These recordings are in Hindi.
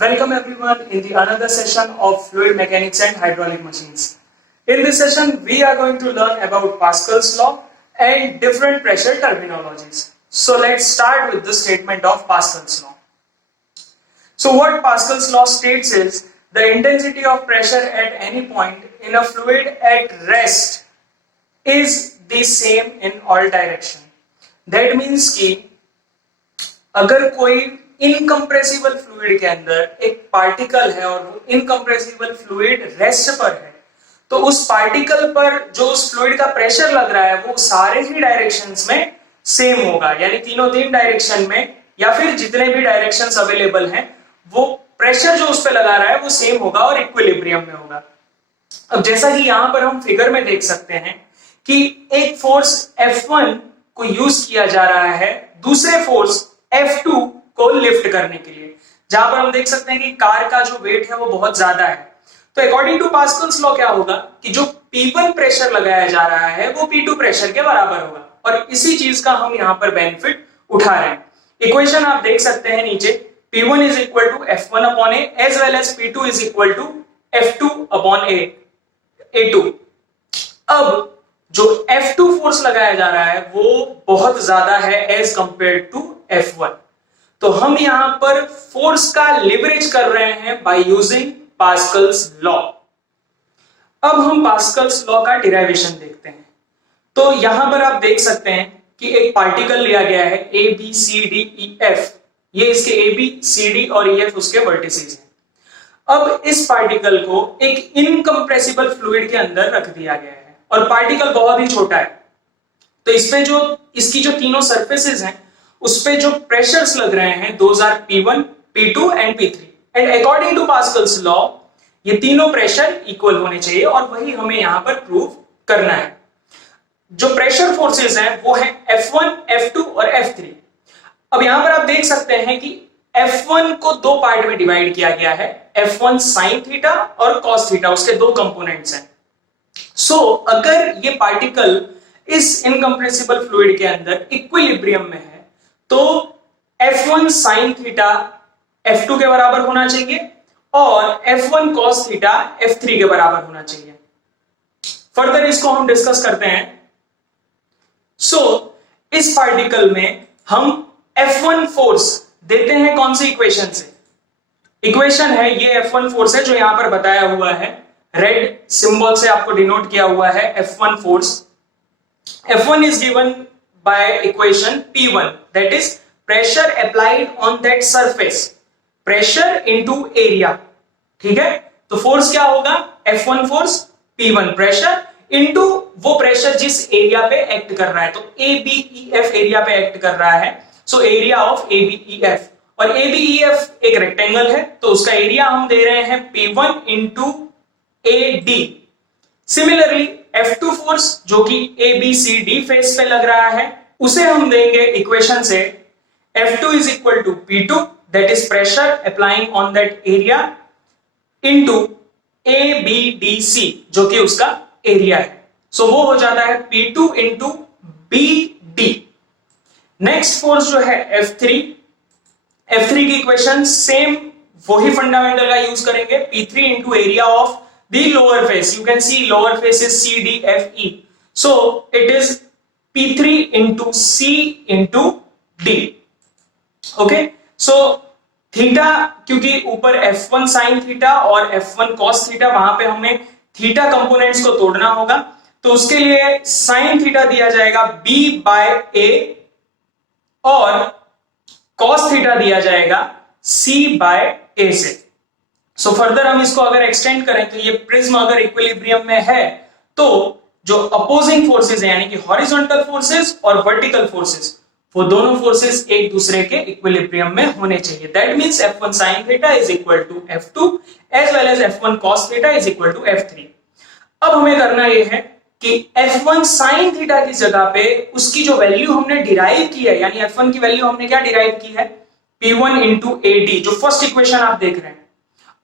Welcome everyone in the another session of fluid mechanics and hydraulic machines. In this session, we are going to learn about Pascal's law and different pressure terminologies. So let's start with the statement of Pascal's law. So what Pascal's law states is the intensity of pressure at any point in a fluid at rest is the same in all direction. That means कि अगर कोई इनकम्प्रेसिबल फ्लूइड के अंदर एक पार्टिकल है और वो इनकम्प्रेसिबल फ्लूइड रेस्ट पर है, तो उस पार्टिकल पर जो उस फ्लूइड का प्रेशर लग रहा है वो सारे ही डायरेक्शंस में सेम होगा, यानी तीन डायरेक्शन में या फिर जितने भी डायरेक्शंस अवेलेबल हैं वो प्रेशर जो उस पर लगा रहा है वो सेम होगा और इक्विलिब्रियम में होगा। अब जैसा कि यहां पर हम फिगर में देख सकते हैं कि एक फोर्स F1 को यूज किया जा रहा है दूसरे फोर्स F2 को लिफ्ट करने के लिए, जहां पर हम देख सकते हैं कि कार का जो वेट है वो बहुत ज्यादा है। तो अकॉर्डिंग टू पास्कल्स लॉ क्या होगा कि जो P1 प्रेशर लगाया जा रहा है वो P2 प्रेशर के बराबर होगा, और इसी चीज का हम यहां पर बेनिफिट उठा रहे हैं। इक्वेशन आप देख सकते हैं नीचे, P1 is equal to F1 upon A as well as P2 is equal to F2 upon A2। अब जो F2 फोर्स लगाया जा रहा है वो बहुत ज्यादा है एज कंपेयर टू F1, तो हम यहां पर फोर्स का लिवरेज कर रहे हैं बाय यूजिंग पास्कल्स लॉ। अब हम पास्कल्स लॉ का डिराइवेशन देखते हैं। तो यहां पर आप देख सकते हैं कि एक पार्टिकल लिया गया है A B C D E F, ये इसके ए बी सी डी और ई एफ उसके वर्टिसेस हैं। अब इस पार्टिकल को एक इनकम्प्रेसिबल फ्लूइड के अंदर रख दिया गया है और पार्टिकल बहुत ही छोटा है, तो इसपे जो इसकी जो तीनों सरफेसेस हैं उस पे जो प्रेशर्स लग रहे हैं those are P1, P2 and P3, and according to Pascal's law ये तीनों प्रेशर इक्वल होने चाहिए और वही हमें यहां पर प्रूव करना है। जो प्रेशर फोर्सेस हैं वो है F1, F2 और F3। अब यहां पर आप देख सकते हैं कि F1 को दो पार्ट में डिवाइड किया गया है, F1 sin थीटा और cos थीटा, उसके दो कंपोनेंट्स हैं। सो अगर ये पार्टिकल इस इनकम्प्रेसिबल फ्लूइड के अंदर इक्विलिब्रियम में है तो F1 sin थीटा F2 के बराबर होना चाहिए और F1 cos थीटा F3 के बराबर होना चाहिए। फर्दर इसको हम डिस्कस करते हैं। सो इस पार्टिकल में हम F1 फोर्स देते हैं कौन सी इक्वेशन से? इक्वेशन है ये F1 फोर्स है जो यहां पर बताया हुआ है, रेड सिंबल से आपको डिनोट किया हुआ है F1 force. F1 is given by equation P1, that is pressure applied on that surface, pressure into area। ठीक है, तो फोर्स क्या होगा? F1 force P1 pressure into वो प्रेशर जिस एरिया पे एक्ट कर रहा है, तो ABEF एरिया पे एक्ट कर रहा है, सो एरिया ऑफ ABEF, और ABEF एक रेक्टेंगल है तो उसका एरिया हम दे रहे हैं P1 into AD। Similarly F2 force जो कि ABCD फेस पे लग रहा है उसे हम देंगे इक्वेशन से F2 is equal to P2, that is pressure applying on that area, into ABDC जो कि उसका एरिया है। सो वो हो जाता है P2 into BD। Next force जो है F3 की इक्वेशन सेम वही फंडामेंटल का यूज करेंगे, P3 into area of the lower face, you can see lower face is CDFE, so it is P3 into C into D। okay, so theta क्योंकि ऊपर F1 sin थीटा और F1 cos थीटा, वहां पे हमें थीटा कंपोनेंट्स को तोड़ना होगा, तो उसके लिए sin थीटा दिया जाएगा B by A और cos थीटा दिया जाएगा C by A से। सो फर्दर हम इसको अगर एक्सटेंड करें तो ये प्रिज्म अगर इक्विलिब्रियम में है तो जो अपोजिंग फोर्सेस है यानी कि हॉरिजॉन्टल फोर्सेस और वर्टिकल फोर्सेस, वो दोनों फोर्सेस एक दूसरे के इक्विलिब्रियम में होने चाहिए। That means F1 sin theta is equal to F2 as well as F1 cos theta is equal to F3। अब हमें करना ये है कि F1 sin थीटा की जगह पे उसकी जो वैल्यू हमने डिराइव की है, यानी F1 की वैल्यू हमने क्या डिराइव की है? P1 into AD, जो फर्स्ट इक्वेशन आप देख रहे हैं,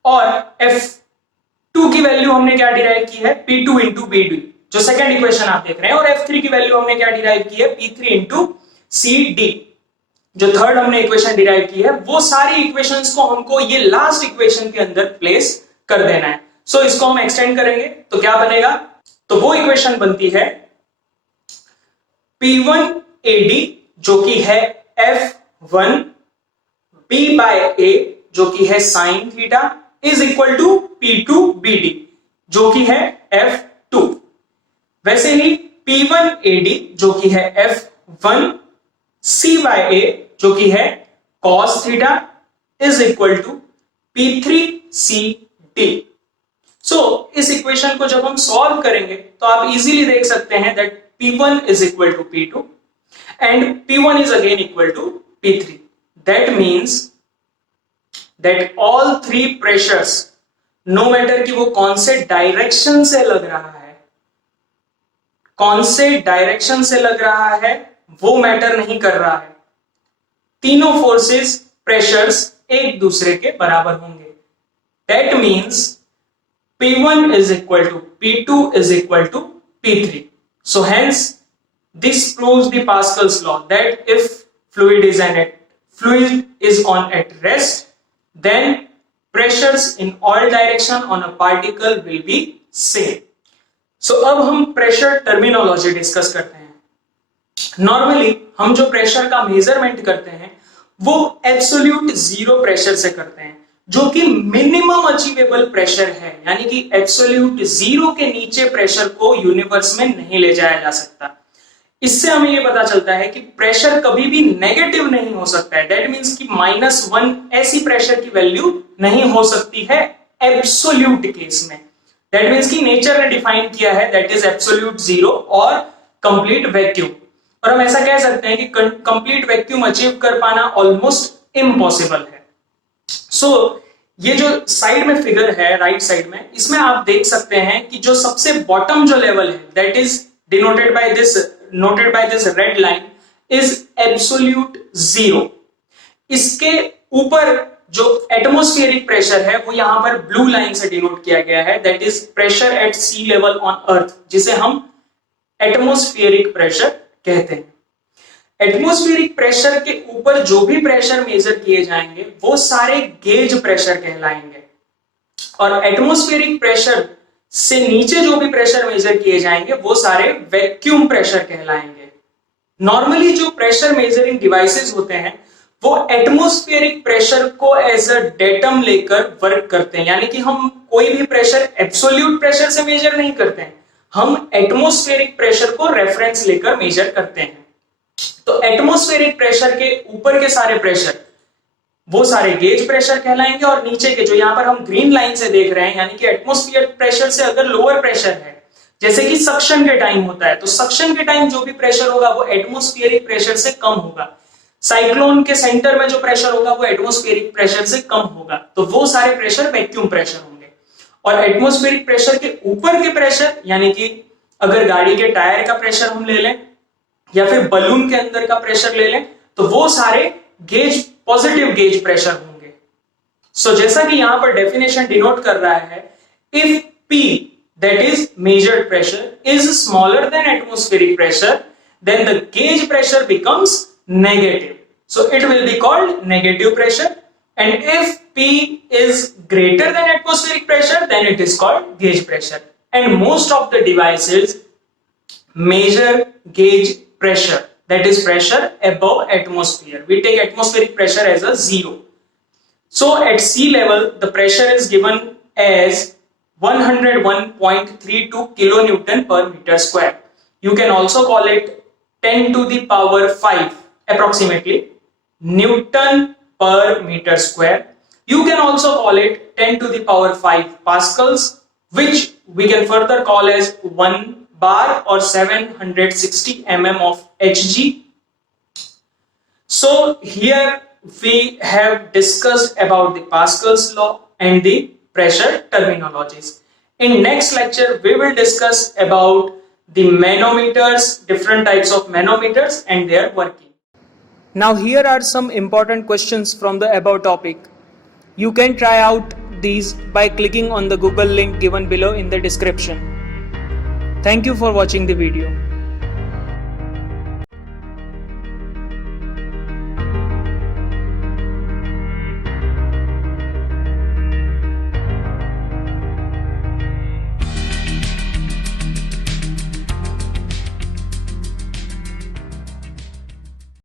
और F2 की वैल्यू हमने क्या डिराइव की है? P2 into BD, जो सेकंड इक्वेशन आप देख रहे हैं, और F3 की वैल्यू हमने क्या डिराइव की है? P3 into CD। जो थर्ड हमने इक्वेशन डिराइव की है, वो सारी इक्वेशंस को हमको ये लास्ट इक्वेशन के अंदर प्लेस कर देना है। सो इसको हम एक्सटेंड करेंगे तो क्या बनेगा, तो वो इक्वेशन बनती है P1AD जो कि है F1 B बाय A जो कि है sine theta is equal to P2BD जो कि है F2। वैसे ही P1AD जो कि है F1 C बाय A जो कि है cos theta is equal to P3CD। So इस इक्वेशन को जब हम सॉल्व करेंगे तो आप इजीली देख सकते हैं that P1 is equal to P2 and P1 is again equal to P3. That means that all three pressures, no matter कि वो कौन से डायरेक्शन से लग रहा है, कौन से डायरेक्शन से लग रहा है वो मैटर नहीं कर रहा है, तीनों फोर्सेस प्रेशर्स एक दूसरे के बराबर होंगे। That means P1 is equal to P2 is equal to P3. So hence this proves the Pascal's law that if fluid is on at rest, then pressures in all direction on a particle will be same. So अब हम प्रेशर टर्मिनोलॉजी डिस्कस करते हैं। नॉर्मली हम जो प्रेशर का मेजरमेंट करते हैं वो एब्सोल्यूट जीरो प्रेशर से करते हैं, जो कि मिनिमम अचीवेबल प्रेशर है, यानी कि एब्सोल्यूट जीरो के नीचे प्रेशर को यूनिवर्स में नहीं ले जाया जा सकता। इससे हमें यह पता चलता है कि प्रेशर कभी भी नेगेटिव नहीं हो सकता है। दैट मींस कि -1 ऐसी प्रेशर की वैल्यू नहीं हो सकती है एब्सोल्यूट केस में। दैट मींस कि नेचर ने डिफाइन किया है दैट इज एब्सोल्यूट जीरो और कंप्लीट वैक्यूम, और हम ऐसा कह सकते हैं कि कंप्लीट वैक्यूम अचीव कर पाना ऑलमोस्ट इम्पॉसिबल है। सो ये जो साइड में फिगर है राइट साइड में, इसमें आप देख सकते हैं कि जो सबसे बॉटम जो लेवल है that is denoted by this red line is absolute zero. इसके ऊपर जो एटमॉस्फेरिक प्रेशर है वो यहां पर ब्लू लाइन से डिनोट किया गया है, that is pressure at sea level on earth, जिसे हम एटमॉस्फेरिक प्रेशर कहते हैं। एटमॉस्फेरिक प्रेशर के ऊपर जो भी प्रेशर मेजर किए जाएंगे वो सारे गेज प्रेशर कहलाएंगे, और एटमॉस्फेरिक प्रेशर से नीचे जो भी प्रेशर मेजर किए जाएंगे वो सारे वैक्यूम प्रेशर कहलाएंगे। नॉर्मली जो प्रेशर मेजरिंग डिवाइसेस होते हैं वो एटमॉस्फेरिक प्रेशर को एज अ डेटम लेकर वर्क करते हैं, यानी कि हम कोई भी प्रेशर एब्सोल्यूट प्रेशर से मेजर नहीं करते हैं, हम एटमॉस्फेरिक प्रेशर को रेफरेंस लेकर मेजर करते हैं। तो एटमॉस्फेरिक प्रेशर के ऊपर के सारे प्रेशर वो सारे गेज प्रेशर कहलाएंगे, और नीचे के जो यहां पर हम ग्रीन लाइन से देख रहे हैं, यानी कि एटमॉस्फेयर प्रेशर से अगर लोअर प्रेशर है, जैसे कि सक्शन के टाइम होता है, तो सक्शन के टाइम जो भी प्रेशर होगा वो एटमॉस्फेरिक प्रेशर से कम होगा। साइक्लोन के सेंटर में जो प्रेशर होगा वो एटमॉस्फेरिक प्रेशर से कम होगा, तो वो सारे प्रेशर वैक्यूम प्रेशर होंगे। और एटमॉस्फेरिक प्रेशर के ऊपर के प्रेशर, यानी कि अगर गाड़ी के टायर का प्रेशर हम ले लें या फिर बलून के अंदर का प्रेशर ले लें, तो वो सारे गेज पॉजिटिव गेज प्रेशर होंगे। सो जैसा कि यहां पर डेफिनेशन डिनोट कर रहा है, if P that is measured pressure is smaller than atmospheric pressure, then the gauge pressure becomes negative. So it will be called negative pressure, and if P is greater than atmospheric pressure, then it is called gauge pressure. And most of the devices measure gauge pressure, that is pressure above atmosphere. We take atmospheric pressure as a zero. So at sea level the pressure is given as 101.32 kilonewton per meter square. You can also call it 10 to the power 5 approximately Newton per meter square. You can also call it 10 to the power 5 pascals, which we can further call as 1 bar or 760 mm of Hg. So here we have discussed about the Pascal's law and the pressure terminologies. In next lecture we will discuss about the manometers, different types of manometers and their working. Now here are some important questions from the above topic. You can try out these by clicking on the Google link given below in the description. Thank you for watching the video.